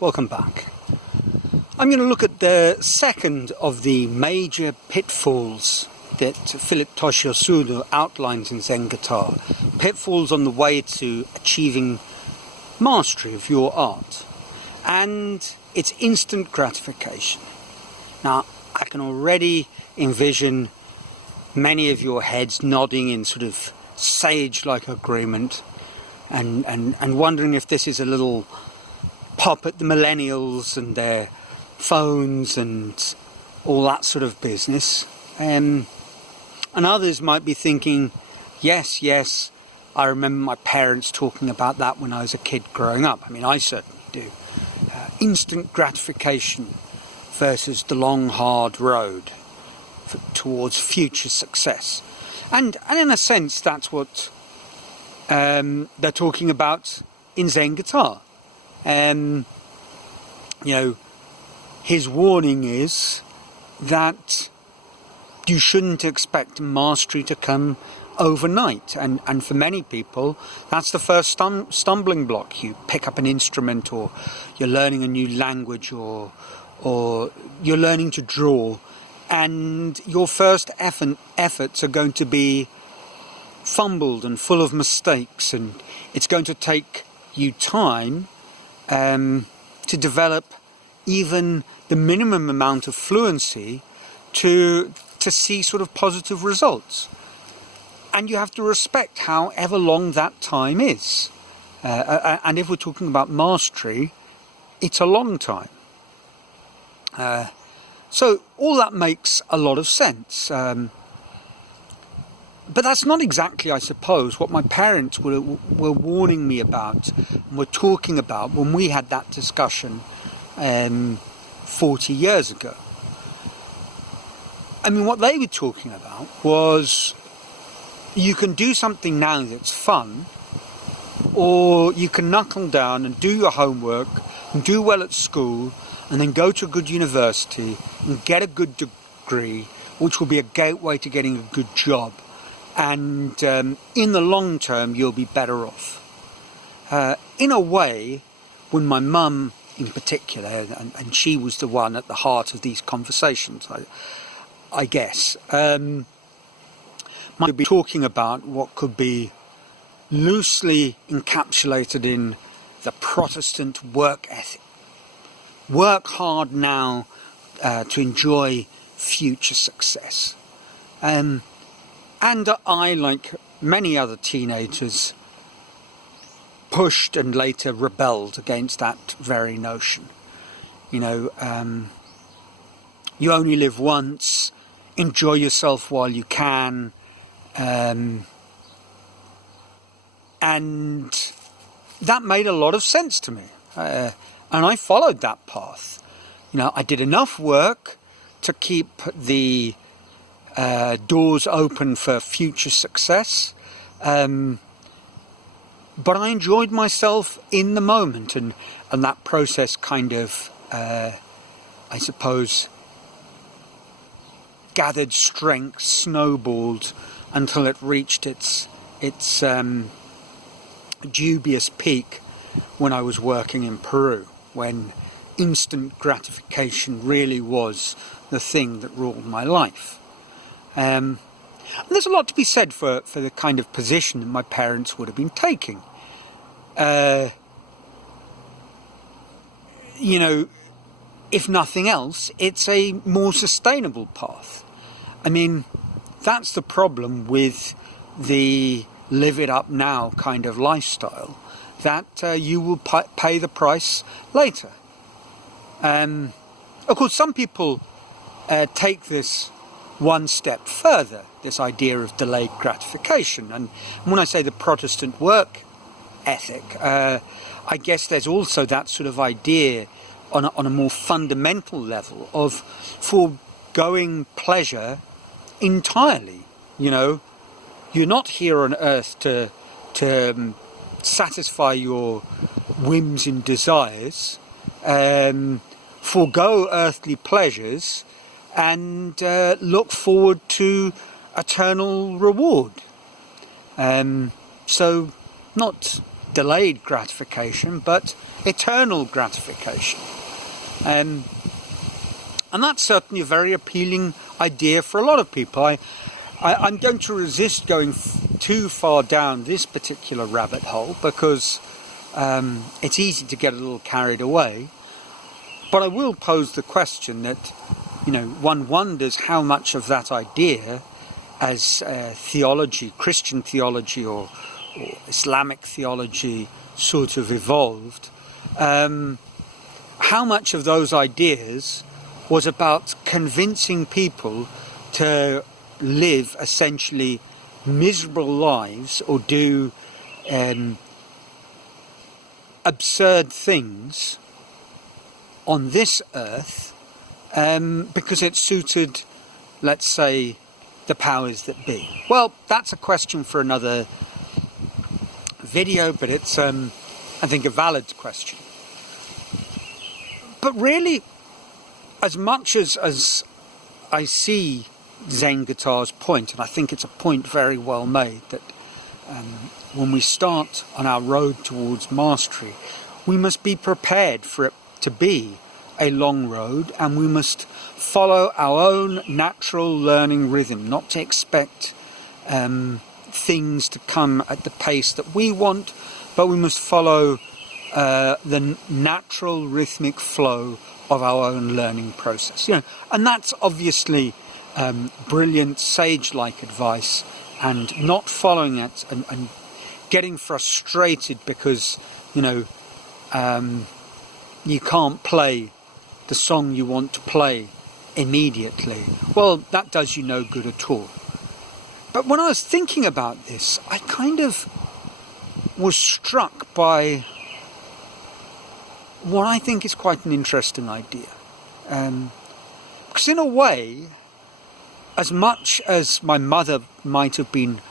Welcome back. I'm going to look at the second of the major pitfalls that Philip Toshiosuno outlines in Zen Guitar. Pitfalls on the way to achieving mastery of your art. And it's instant gratification. Now, I can already envision many of your heads nodding in sort of sage-like agreement and wondering if this is a little pop at the millennials and their phones and all that sort of business. And others might be thinking, yes, I remember my parents talking about that when I was a kid growing up. I mean, I certainly do. Instant gratification versus the long, hard road towards future success. And in a sense, that's what they're talking about in Zen Guitar. His warning is that you shouldn't expect mastery to come overnight, and for many people that's the first stumbling block. You pick up an instrument, or you're learning a new language, or you're learning to draw, and your first efforts are going to be fumbled and full of mistakes, and it's going to take you time to develop even the minimum amount of fluency to see sort of positive results. And you have to respect however long that time is. And if we're talking about mastery, it's a long time. So all that makes a lot of sense. But that's not exactly, I suppose, what my parents were warning me about and were talking about when we had that discussion 40 years ago. I mean, what they were talking about was you can do something now that's fun, or you can knuckle down and do your homework and do well at school and then go to a good university and get a good degree, which will be a gateway to getting a good job. And in the long term, you'll be better off. In a way, when my mum in particular, and she was the one at the heart of these conversations, I guess, might be talking about what could be loosely encapsulated in the Protestant work ethic. Work hard now to enjoy future success. And I, like many other teenagers, pushed and later rebelled against that very notion. You only live once, enjoy yourself while you can, and that made a lot of sense to me, and I followed that path. I did enough work to keep the doors open for future success, but I enjoyed myself in the moment, and that process kind of, I suppose, gathered strength, snowballed until it reached its dubious peak when I was working in Peru, when instant gratification really was the thing that ruled my life. And there's a lot to be said for the kind of position that my parents would have been taking. If nothing else, it's a more sustainable path. I mean, that's the problem with the live it up now kind of lifestyle, that you will pay the price later. Of course, some people take this one step further, this idea of delayed gratification. And when I say the Protestant work ethic, I guess there's also that sort of idea on a more fundamental level of foregoing pleasure entirely. You're not here on earth to satisfy your whims and desires, forego earthly pleasures, and look forward to eternal reward. So not delayed gratification, but eternal gratification. And that's certainly a very appealing idea for a lot of people. I'm going to resist going too far down this particular rabbit hole because it's easy to get a little carried away. But I will pose the question that, one wonders how much of that idea as theology, Christian theology or Islamic theology sort of evolved, how much of those ideas was about convincing people to live essentially miserable lives or do absurd things on this earth because it suited, let's say, the powers that be. Well, that's a question for another video, but it's, I think, a valid question. But really, as much as I see Zen Guitar's point, and I think it's a point very well made, that when we start on our road towards mastery, we must be prepared for it to be a long road, and we must follow our own natural learning rhythm, not to expect things to come at the pace that we want, but we must follow the natural rhythmic flow of our own learning process. And that's obviously brilliant sage-like advice, and not following it and getting frustrated because you can't play the song you want to play immediately. Well, that does you no good at all. But when I was thinking about this, I kind of was struck by what I think is quite an interesting idea. Because in a way, as much as my mother might have been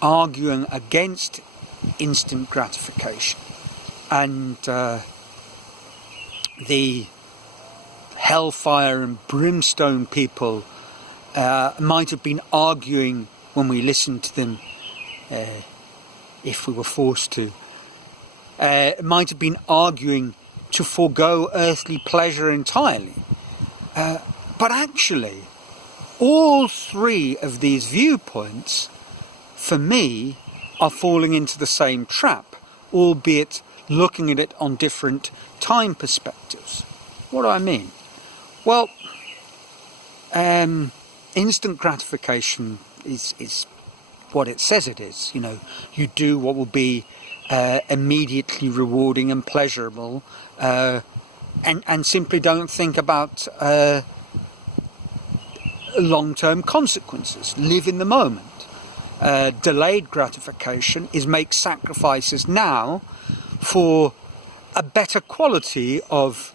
arguing against instant gratification and the hellfire and brimstone people might have been arguing when we listened to them, if we were forced to, might have been arguing to forego earthly pleasure entirely. But actually, all three of these viewpoints, for me, are falling into the same trap, albeit looking at it on different time perspectives. What do I mean? Well, instant gratification is what it says it is. You do what will be immediately rewarding and pleasurable, and simply don't think about long-term consequences. Live in the moment. Delayed gratification is make sacrifices now for a better quality of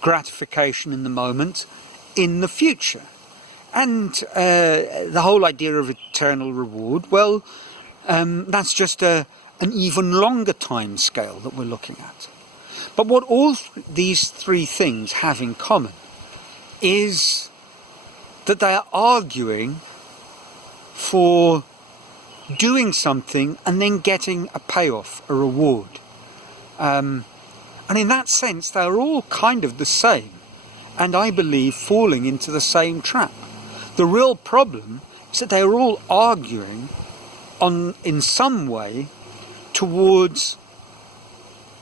gratification in the moment in the future. And the whole idea of eternal reward, well, that's just an even longer time scale that we're looking at. But what all these three things have in common is that they are arguing for doing something and then getting a payoff, a reward. And in that sense, they are all kind of the same, and I believe falling into the same trap. The real problem is that they are all arguing in some way towards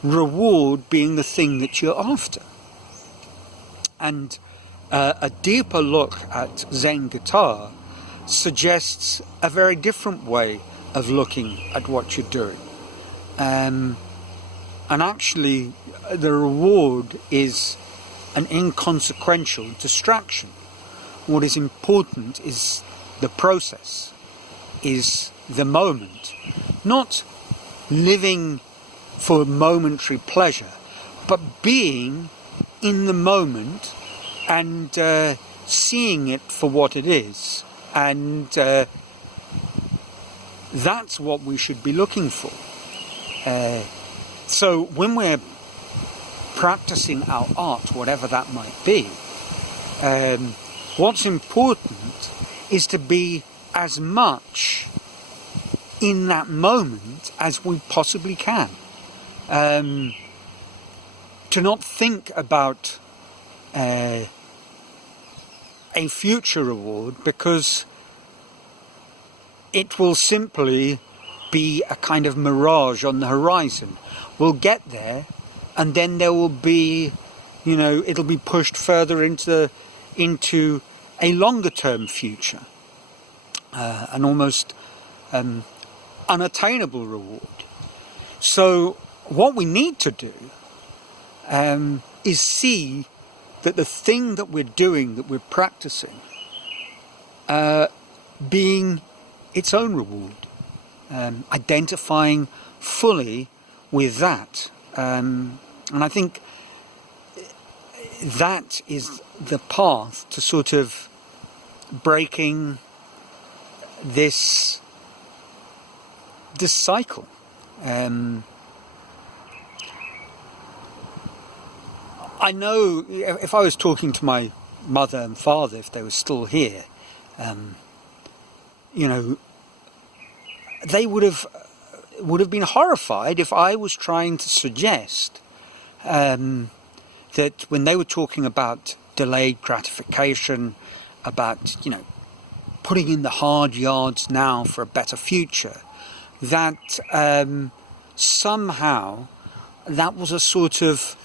reward being the thing that you're after. And a deeper look at Zen Guitar suggests a very different way of looking at what you're doing. And actually, the reward is an inconsequential distraction. What is important is the process, is the moment. Not living for momentary pleasure, but being in the moment and seeing it for what it is. And that's what we should be looking for. So when we're practicing our art, whatever that might be, what's important is to be as much in that moment as we possibly can. To not think about a future reward, because it will simply be a kind of mirage on the horizon. We'll get there, and then there will be, it'll be pushed further into a longer term future, an almost unattainable reward. So what we need to do is see that the thing that we're doing, that we're practicing, being its own reward, identifying fully with that. And I think that is the path to sort of breaking this cycle. I know if I was talking to my mother and father, if they were still here, they would have been horrified if I was trying to suggest that when they were talking about delayed gratification, about putting in the hard yards now for a better future, that somehow that was a sort of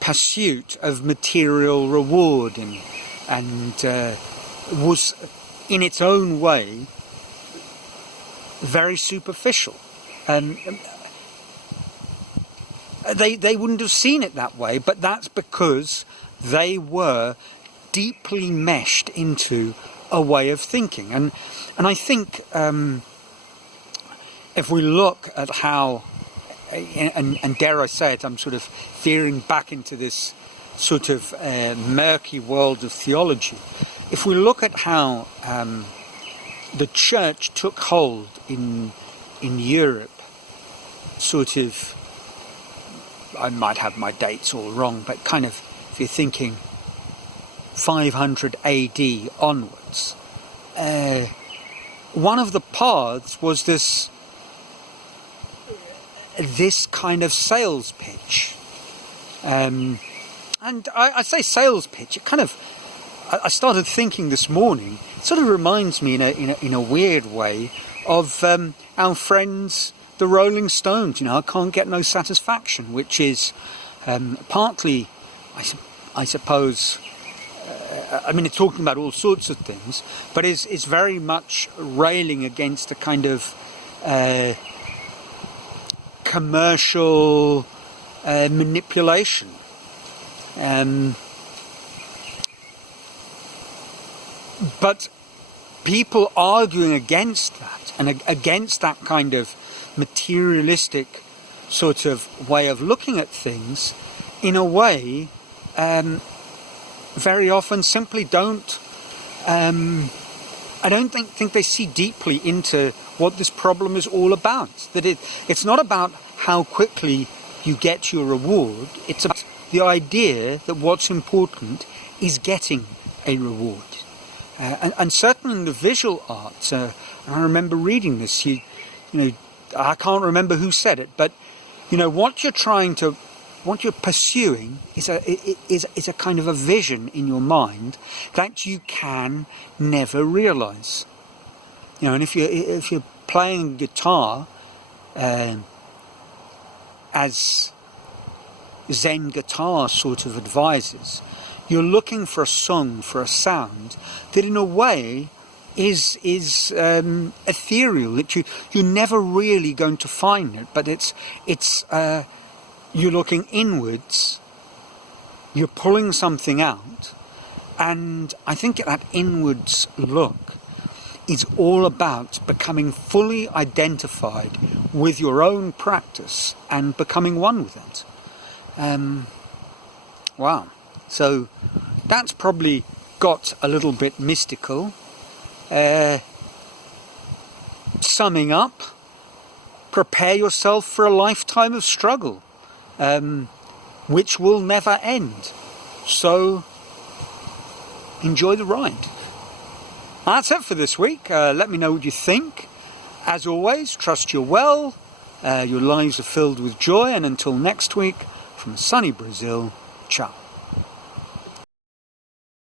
pursuit of material reward and was in its own way very superficial. They wouldn't have seen it that way, but that's because they were deeply meshed into a way of thinking. And I think if we look at how, and dare I say it, I'm sort of veering back into this sort of murky world of theology. If we look at how the church took hold in Europe, sort of, I might have my dates all wrong, but kind of, if you're thinking 500 AD onwards, one of the paths was this kind of sales pitch. And I say sales pitch, it kind of, I started thinking this morning, it sort of reminds me in a weird way of our friends the Rolling Stones. I can't get no satisfaction, which is partly, I suppose, it's talking about all sorts of things, but it's very much railing against a kind of commercial manipulation. But people arguing against that, and against that kind of materialistic sort of way of looking at things, in a way, very often simply don't, I don't think they see deeply into what this problem is all about. That it's not about how quickly you get your reward, it's about the idea that what's important is getting a reward. And certainly in the visual arts, and I remember reading this, I can't remember who said it, but what you're pursuing is a kind of a vision in your mind that you can never realize. And if you're playing guitar, as Zen guitar sort of advises, you're looking for a song, for a sound that in a way is ethereal, that you're never really going to find it, but it's you're looking inwards, you're pulling something out, and I think that inwards look is all about becoming fully identified with your own practice and becoming one with it. Wow. So that's probably got a little bit mystical. Summing up, prepare yourself for a lifetime of struggle, which will never end. So enjoy the ride. That's it for this week. Let me know what you think. As always, trust you're well, your lives are filled with joy, and until next week, from sunny Brazil, ciao.